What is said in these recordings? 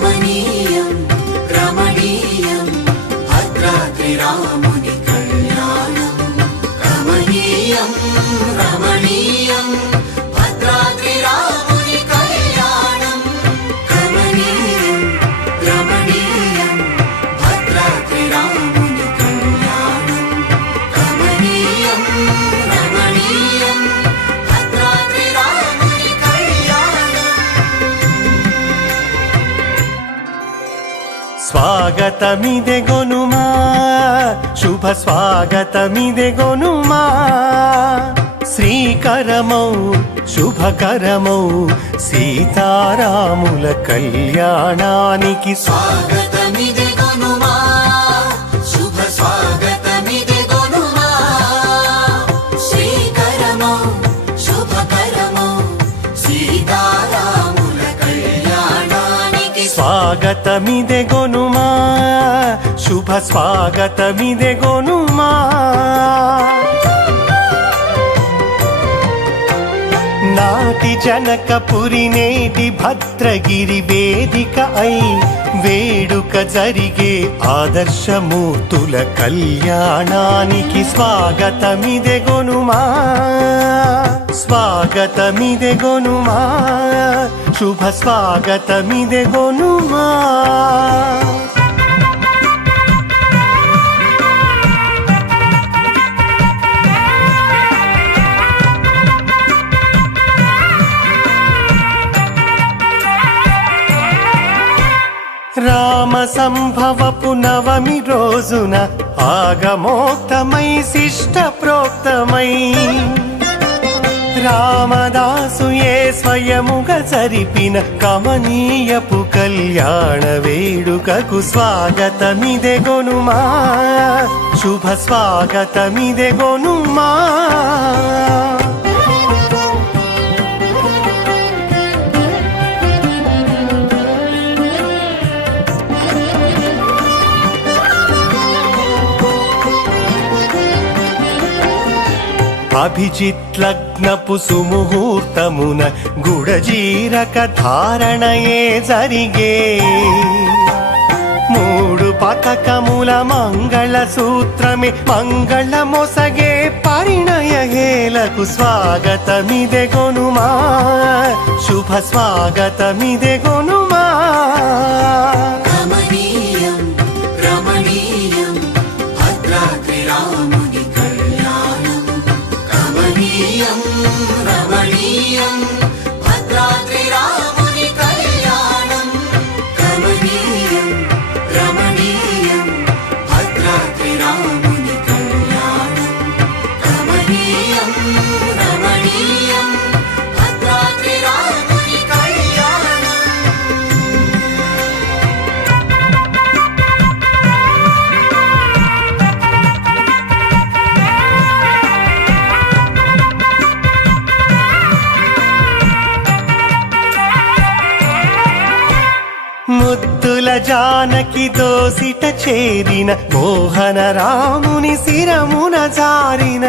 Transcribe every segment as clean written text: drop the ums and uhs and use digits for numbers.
కమనీయం రమణీయం భద్రాద్రి రాముని కళ్యాణం కమనీయం రమణీయం భద్రాద్రి రాముని కళ్యాణం కమనీయం రమణీయం భద్రాద్రి రాముని కళ్యాణం కమనీయం రమణీయం భద్రాద్రి రాముని కళ్యాణం. స్వాగతమిదే గొనుమా శుభ స్వాగతమిదే గొనుమా శ్రీకరమౌ శుభకరమౌ సీతారాముల కళ్యాణానికి స్వాగతమిదే గొనుమా శుభ స్వాగతమిదే గొనుమా శ్రీకరమౌ శుభకరమౌ సీతారాముల కళ్యాణానికి స్వాగతమిదే గొనుమా శుభ స్వాగతమిదే గొనుమా నాటి జనకపురి నేటి భద్రగిరి వేదిక అయి వేడుక జరిగే ఆదర్శమూర్తుల కళ్యాణానికి స్వాగతమిదే గొనుమా స్వాగతమిదే గొనుమా శుభ స్వాగతమిదే గొనుమా. రామ సంభవపు నవమి రోజున ఆగమోక్తమై శిష్ట ప్రోక్తమై రామదాసుయే స్వయముగా జరిపిన కమనీయపు కళ్యాణ వేడుకకు స్వాగతమిదే గొనుమా శుభ స్వాగతమిదే గొనుమా. అభిజిత్ లగ్నపు సుముహూర్తమున గుడజీరక ధారణయే జరిగే మూడు పతకముల మంగళ సూత్రమే మంగళ మొసగే పరిణయ హేలకు స్వాగతమిదే గొనుమా శుభ స్వాగతమిదే గొనుమా. కమనీయం రమణీయం భద్రాద్రి రాముని కళ్యాణం కమనీయం రమణీయం భద్రాద్రి రాముని కళ్యాణం కమనీయం రమణీయం భద్రాద్రి రాముని కళ్యాణం కమనీయం రమణీయం భద్రాద్రి రాముని కళ్యాణం. ముద్దుల జానకి దోసిట చేరిన మోహన రాముని శిరమున జారిన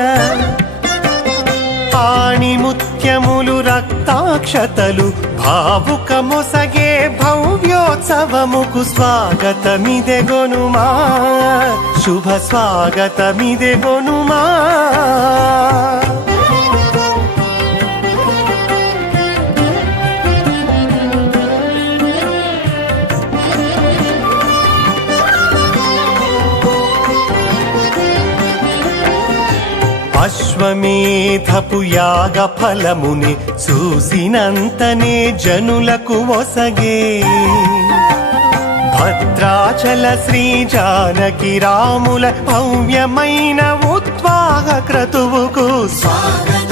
ఆణి ముత్యములు రక్తాక్షతలు భావుక మొసగే భవ్యోత్సవముకు స్వాగతమిదే గొనుమా శుభ స్వాగతమిదే గొనుమా. అశ్వమేధపు యాగ ఫలముని చూసినంతనే జనులకు ఒసగే భద్రాచల శ్రీ జానకి రాముల భవ్యమైన ఉత్వాహ క్రతువుకు స్వాగత